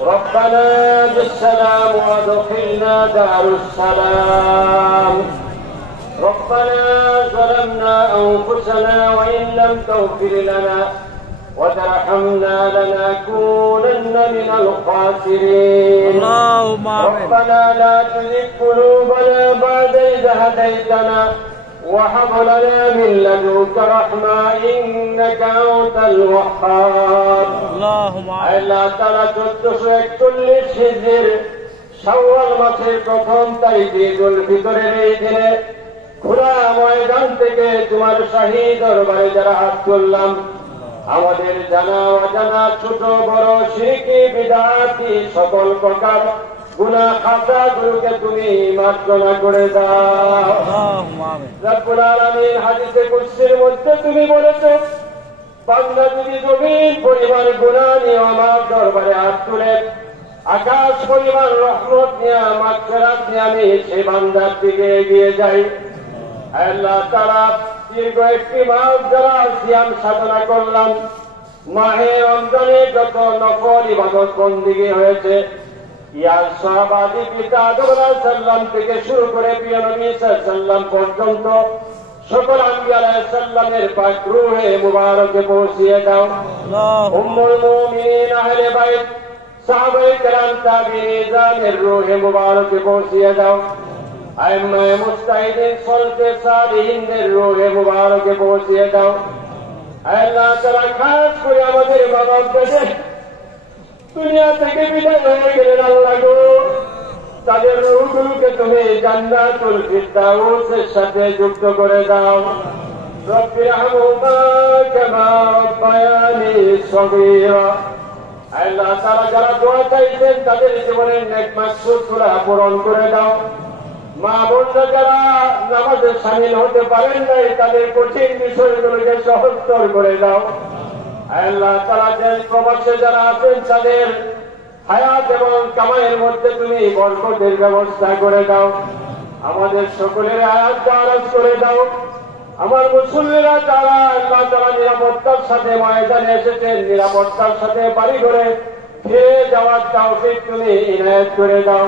ربنا بالسلام وادخلنا دار السلام. ربنا ظلمنا أنفسنا وإن لم تغفر لنا وترحمنا لنكونن من الخاسرين. اللهم آمين. ربنا لا تزغ قلوبنا بعد إذ هديتنا وهب لنا من لدنك رحمة إنك أنت الوهاب. اللهم آمين. আল্লাহ তাআলা 1441 হিজরির শাওয়াল মাসের প্রথম তারিখে ঈদুল ফিতরের এই দিনে খোলা ময়দান থেকে তোমার শাহী দরবারে যারা হাত তুললাম, আমাদের জানা অজানা ছোট বড় শিরকি বিদআতি সকল প্রকার গুনাহ খাতাগুলোকে তুমি মার্জনা করে দাও। রব্বুল আলামিন হাদিসে কুদসির মধ্যে তুমি বলেছো, বান্দা যদি জমিন পরিমাণ গুনাহ নিয়ে আমার দরবারে হাত তুলে আকাশ পরিমাণ রহমত নিয়ে মাগফিরাত নিয়ে আমি সে বান্দার দিকে এগিয়ে যাই। আল্লাহ তাআলা দীর্ঘ একটি মাস যারা সিয়াম সাধনা করলাম, মাহে রমজানে যত নফল ইবাদত বন্দেগী হয়েছে, ইয়া সাহাবাদি পিতা আদম আলাইহিস সালাম থেকে শুরু করে প্রিয় নবী সাল্লাল্লাহু আলাইহি ওয়াসাল্লাম পর্যন্ত সকল আম্বিয়া আলাইহিস সালামের পাক রূহে মুবারকে পৌঁছিয়ে দাও। উম্মুল মুমিনিন আহলে বাইত সাহাবায়ে কেরাম তাবিঈনের রূহে মুবারকে পৌঁছিয়ে দাও। আইম্মায়ে মুজতাহিদিন সলফে সালিহিনদের রূহে মুবারকে পৌঁছিয়ে দাও। আল্লাহ তাআলা খাস করে আমাদের বাবা-দাদাদের দুনিয়া থেকে বিদায় হয়ে গেলেন, আল্লাহ গো তাদের রূহগুলোকে তুমি জান্নাতুল ফিরদাউসের সাথে যুক্ত করে দাও। রব্বিরহামহুমা কামা রাব্বায়ানি সগীরা। আল্লাহ তাআলা যারা দোয়া চাইছেন তাদের জীবনের নেক মাকসুদগুলো পূরণ করে দাও। মা বোনরা যারা নামাজে শামিল হতে পারেন নাই তাদের কঠিন বিষয়গুলোকে সহজতর করে দাও। আল্লাহ তাআলা যে প্রবাসে যারা আছেন তাদের হায়াত এবং কামাইয়ের মধ্যে তুমি বরকতের ব্যবস্থা করে দাও। আমাদের সকলের হায়াত দারাজ করে দাও। আমার মুসল্লিরা যারা আল্লাহ তাআলা নিরাপত্তার সাথে ময়দানে এসেছেন, নিরাপত্তার সাথে বাড়ি ঘরে ফিরে যাওয়ার তৌফিক তুমি ইনায়েত করে দাও।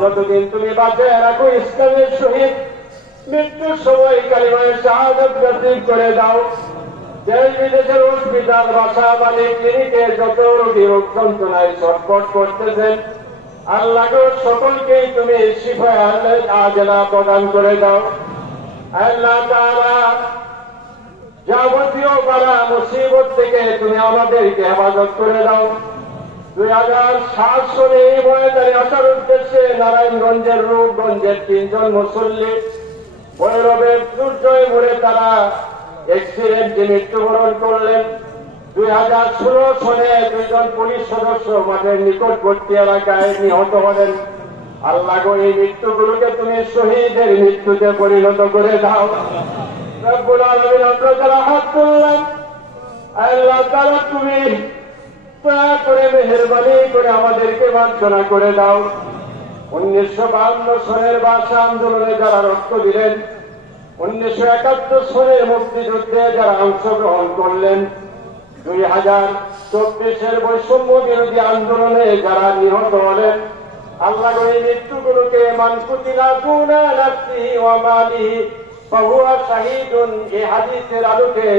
যতদিন তুমি বাঁচিয়ে রাখো ইসলামের সহিত মৃত্যুর সময় কালিমায়ে শাহাদাত নসিব করে দাও। দেশ বিদেশের হসপিটাল, বাসা বাড়ি, ক্লিনিকে যত রোগী রোগ যন্ত্রণায় ছটফট করতেছেন, আল্লাহ সকলকেই তুমি শিফায়ে আজলা প্রদান করে দাও। আল্লাহ তাআলা যাবতীয় বালা মুসিবত থেকে তুমি আমাদেরকে হেফাজত করে দাও। 2007 সালে এই ময়দানে আসার উদ্দেশ্যে নারায়ণগঞ্জের রূপগঞ্জের 3 জন মুসল্লি ভৈরবের দুর্জয় মোড়ে তারা অ্যাক্সিডেন্টে মৃত্যুবরণ করলেন। 2016 সালে 2 জন পুলিশ সদস্য মাঠের নিকটবর্তী এলাকায় নিহত হলেন। আল্লাহ গো এই মৃত্যুগুলোকে তুমি শহীদের মৃত্যুতে পরিণত করে দাও। রব্বুল আলামিন আমরা যারা হাত তুললাম, আল্লাহ তাআলা তুমি দয়া করে মেহেরবানি করে আমাদেরকে বাঞ্ছনা করে দাও। 1952 সালের ভাষা আন্দোলনে যারা রক্ত দিলেন, 1971 সালের মুক্তিযুদ্ধে যারা অংশগ্রহণ করলেন, 2024 বৈষম্য বিরোধী আন্দোলনে যারা নিহত হলেন, আল্লাহ এই মৃত্যুগুলোকে মান কুতিলা দুনা নাফসিহি ওয়া মালিহি ফাহুয়া শাহীদুন, এই হাদিসের আলোকে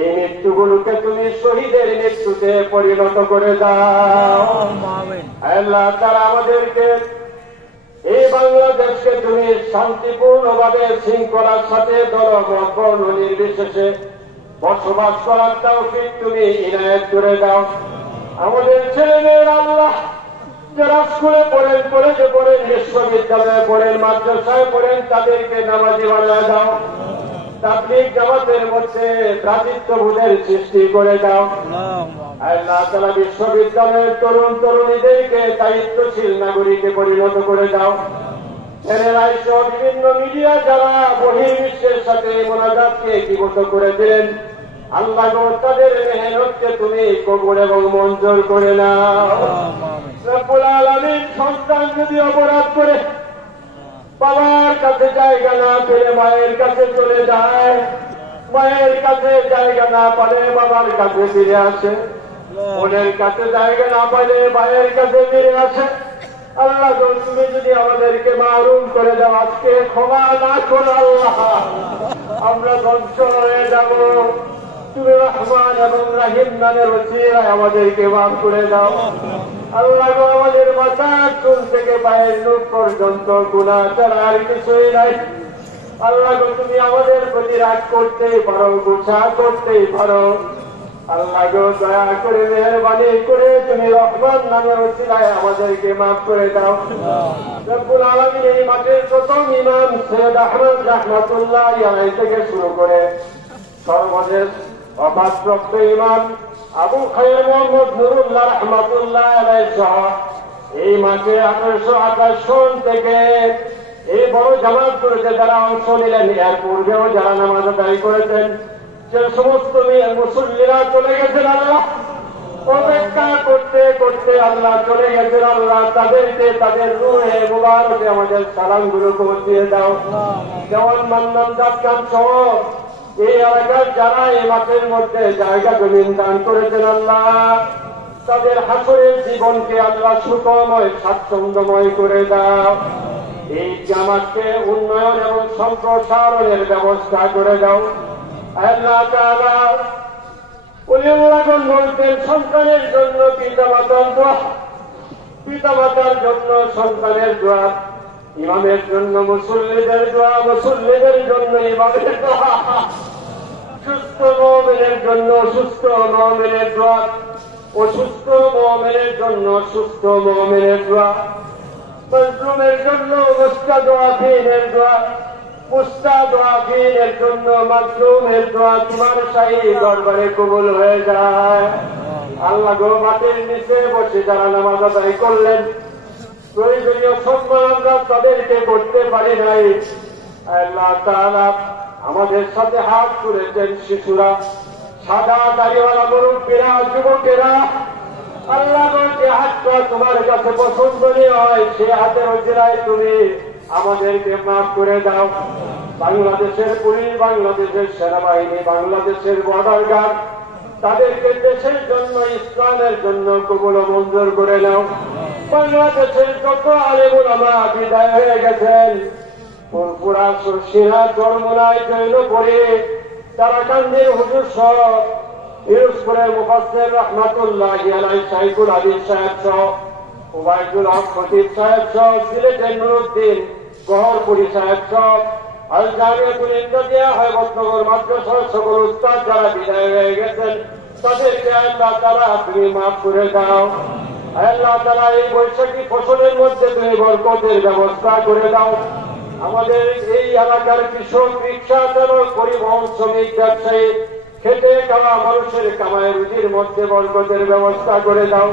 এই মৃত্যুগুলোকে তুমি শহীদের মৃত্যুতে পরিণত করে দাও। আল্লাহ তাআলা আমাদেরকে এই বাংলাদেশকে তুমি শান্তিপূর্ণভাবে শৃঙ্খলার সাথে দলমত বর্ণ নির্বিশেষে বসবাস করার তৌফিক তুমি ইনায়েত করে দাও। আমাদের ছেলেমেয়েরা আল্লাহ যারা স্কুলে পড়েন, কলেজে পড়েন, বিশ্ববিদ্যালয়ে পড়েন, মাদ্রাসায় পড়েন, তাদেরকে নামাজি বানায় দাও। তাবলীগ জামাতের মধ্যে ভ্রাতৃত্ববোধের সৃষ্টি করে দাও। আল্লাহ তাআলা বিশ্ববিদ্যালয়ের তরুণ তরুণীদেরকে দায়িত্বশীল নাগরিকে পরিণত করে দাও। ছেলেরাই সহ বিভিন্ন মিডিয়া যারা বহির্বিশ্বের সাথে মোনাজাতকে একীভূত করে দিলেন, আল্লাহ তাদের মেহনতকে তুমি কবুল এবং মঞ্জুর করে নাও। রব্বুল আলামিন সন্তান যদি অপরাধ করে বাবার কাছে জায়গা না পেলে মায়ের কাছে চলে যায়, মায়ের কাছে জায়গা না পালে বাবার কাছে ফিরে আসে, ওদের কাছে জায়গা না পাইলে ভাইয়ের কাছে ফিরে আসে। আল্লাহ গো, তুমি যদি আমাদেরকে মাহরুম করে দাও, আজকে ক্ষমা না করো আল্লাহ, আমরা ধ্বংস হয়ে যাব। তুমি রহমান এবং রাহিম নামের ওসিলায় আমাদেরকে মাফ করে দাও। আল্লাহ গো, আমাদের মাথার চুল থেকে পায়ের নখ পর্যন্ত গুনাহ ছাড়া আর কিছুই নাই। আল্লাহ গো, তুমি আমাদের প্রতি রাগ করতেই পারো, গুছা করতেই পারো। আল্লাহ গো, দয়া করে মেহরবানি করে তুমি রহমান নামের ওসিলায় আমাদেরকে মাফ করে দাও। রব্বুল আলামিন এই মাঠের প্রথম ইমাম সৈয়দ আহমদ রাহমাতুল্লাহ আলাইহি থেকে শুরু করে সর্বশেষ অবাধপ্রাপ্ত ইমাম আবু খায়র মোহাম্মদ নুরুল্লাহ রাহমাতুল্লাহ আলাইহি সহ এই মাঠে 1828 সন থেকে এই বড় জামাত করেছে যারা অংশ নিলেন, এর পূর্বেও যারা নামাজ আদায় করেছেন, যে সমস্ত মুসল্লিরা চলে গেছেন, আল্লাহ অপেক্ষা করতে করতে আল্লাহ চলে গেছেন। আল্লাহ তাদেরকে তাদের রূহে মুবারকে আমাদের সালামগুলো পৌঁছিয়ে দাও। যেমন মান্নান জাতকান সহ এই এলাকার যারা এই মাঠের মধ্যে জায়গা জমিন দান করেছেন, আল্লাহ তাদের হাসরের জীবনকে আল্লাহ সুখময় স্বাচ্ছন্দ্যময় করে দাও। এই জামাতকে উন্নয়ন এবং সম্প্রসারণের ব্যবস্থা করে দাও। আল্লাহ তাআলা উলিউল্লাহগণ বলতেন, সন্তানের জন্য পিতামাতার দোয়া, পিতামাতার জন্য সন্তানের দোয়া, ইমামের জন্য মুসল্লিদের দোয়া, মুসল্লিদের জন্য ইমামের দোয়া, সুস্থ মুমিনের জন্য সুস্থ মুমিনের দোয়া, অসুস্থ মুমিনের জন্য সুস্থ মুমিনের দোয়া, মজলুমের জন্য মুস্তাদআফিনের দোয়া, মুস্তাদআফিনের জন্য মাজলুমের দোয়া তোমার শাহী দরবারে কবুল হয়ে যায়। আল্লাহ গো, মাটির নিচে বসে যারা নামাজ আদায় করলেন, প্রয়োজনীয় সম্মান আমরা তাদেরকে করতে পারি নাই। আল্লাহ তাআলা আমাদের সাথে হাত তুলেছেন শিশুরা, সাদা দাড়িওয়ালা মুরব্বীরা, যুবকেরা। আল্লাহ গো, যে হাতটা তোমার কাছে পছন্দনীয় হয় সে হাতের ওসিলায় তুমি আমাদেরকে মাফ করে দাও। বাংলাদেশের পুলিশ, বাংলাদেশের সেনাবাহিনী, বাংলাদেশের বর্ডার গার্ড, তাদেরকে দেশের জন্য, ইসলামের জন্য কবুল মঞ্জুর করে নাও। বাংলাদেশের যত আলেম ওলামা বিদায় হয়ে গেছেন, ফুরফুরা, সরসিনা, চরমোনাই, জৈনপুরে, তারাকান্দির হুজুর সহ, পিরোজপুরের মুফাসসির রাহমাতুল্লাহি আলাইহি শাইখুল হাদিস সাহেব সহ, ওবায়দুল হক খতিব সাহেব সহ, সিলেটের নুরুদ্দিন গহরপুরি সাহেব সহ, আল জামিয়াতুল ইন্দাদিয়া হায়বতনগর মাদ্রাসার সকল উস্তাদ যারা বিদায় হয়ে গেছেন, তাদেরকে আল্লাহ তাআলা তুমি মাফ করে দাও। আল্লাহ তাআলা এই বৈশাখী ফসলের মধ্যে তুমি বরকতের ব্যবস্থা করে দাও। আমাদের এই এলাকার কৃষক, রিক্সা চালক, পরিবহন শ্রমিক, ব্যবসায়ী, খেটে খাওয়া মানুষের কামায় রুজির মধ্যে বরকতের ব্যবস্থা করে দাও।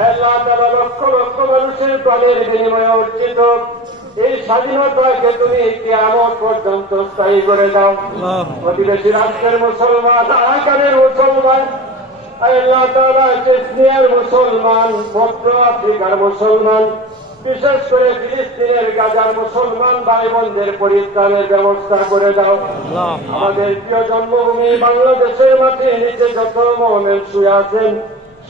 আল্লাহ তাআলা লক্ষ লক্ষ মানুষের প্রাণের বিনিময়ে অর্জিত এই স্বাধীনতাকে তুমি কিয়ামত পর্যন্ত স্থায়ী করে দাও। প্রতিবেশী রাষ্ট্রের মুসলমান, আকারের মুসলমান, আল্লাহ তাআলা চেচনিয়ার মুসলমান, মধ্য আফ্রিকার মুসলমান, বিশেষ করে ফিলিস্তিনের গাজার মুসলমান ভাই বোনদের পরিত্রাণের ব্যবস্থা করে দাও। আমাদের প্রিয় জন্মভূমি বাংলাদেশের মাঠে নিচে যত মুমিন শুয়ে আছেন,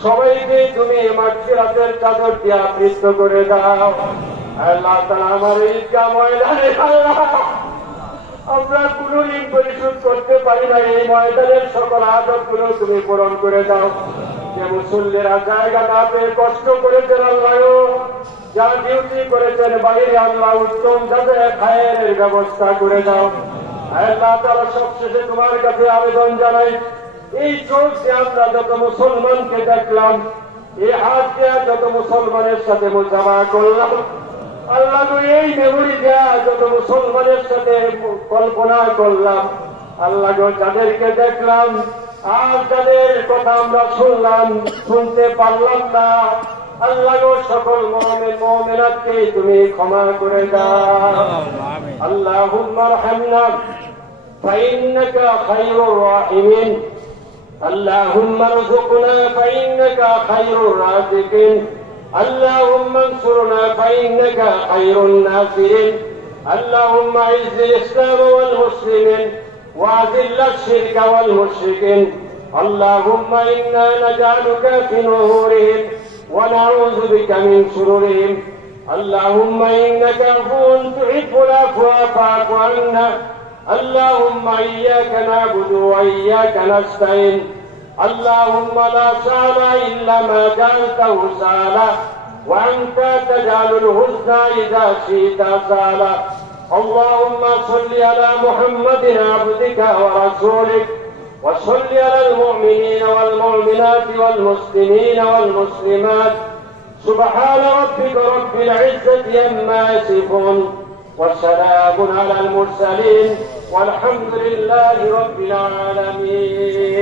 সবাইকে তুমি মাগফিরাতের চাদর দিয়ে আবৃত করে দাও। আল্লাহ তাআলা আমার এই ঈদগাহ ময়দানে, আল্লাহ আমরা কোন ঋণ পরিশোধ করতে পারি না, এই ময়দানের সকল আদতগুলো তুমি পূরণ করে দাও। যে মুসল্লিরা জায়গা না পেয়ে কষ্ট করেছেন, আল্লাহ যারা ডিউটি করেছেন বাইরে, আল্লাহ উত্তম যাতে খায়ের ব্যবস্থা করে দাও। আল্লাহ তাআলা সবশেষে তোমার কাছে আবেদন জানাই, এই চোখ দিয়ে আমরা যত মুসলমানকে দেখলাম, এই হাত দিয়ে যত মুসলমানের সাথে মুসাফা করলাম, আল্লাহ এই মেমোরি দেয়া যত মুসলমানের সাথে কল্পনা করলাম, আল্লাহ যাদেরকে দেখলাম আর যাদের কথা আমরা শুনলাম, শুনতে পারলাম না, আল্লাহ সকল মুমিন মুমিনাতকে তুমি ক্ষমা করে দাও। আল্লাহুম্মা রহমনা ফাইন্নাকা খায়রুর রাহিমিন, আল্লাহুম্মা রযুকনা ফাইন্নাকা খায়রুর রাযিকিন, اللهم انصرنا فإنك خير الناصرين، اللهم اعز الإسلام والمسلمين وأذل الشرك والمشركين، اللهم إنا نجعلك في نورهم ونعوذ بك من شرورهم. اللهم إنك عفو تحب العفو فاعف عنا. اللهم إياك نعبد وإياك نستعين. اللهم لا سهل إلا ما جعلته سهلا وأنت تجعل الحزن إذا شئت سهلا. اللهم صل على محمد عبدك ورسولك وصل على المؤمنين والمؤمنات والمسلمين والمسلمات. سبحان ربك رب العزة عما يصفون وسلام على المرسلين والحمد لله رب العالمين.